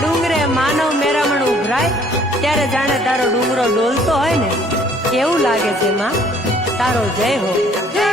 ડુંગરે માનવ મેરામણ ઉભરાય ત્યારે જાણે તારો ડુંગરો ડોલતો હોય ને એવું લાગે છે માં. તારો જય હો. જય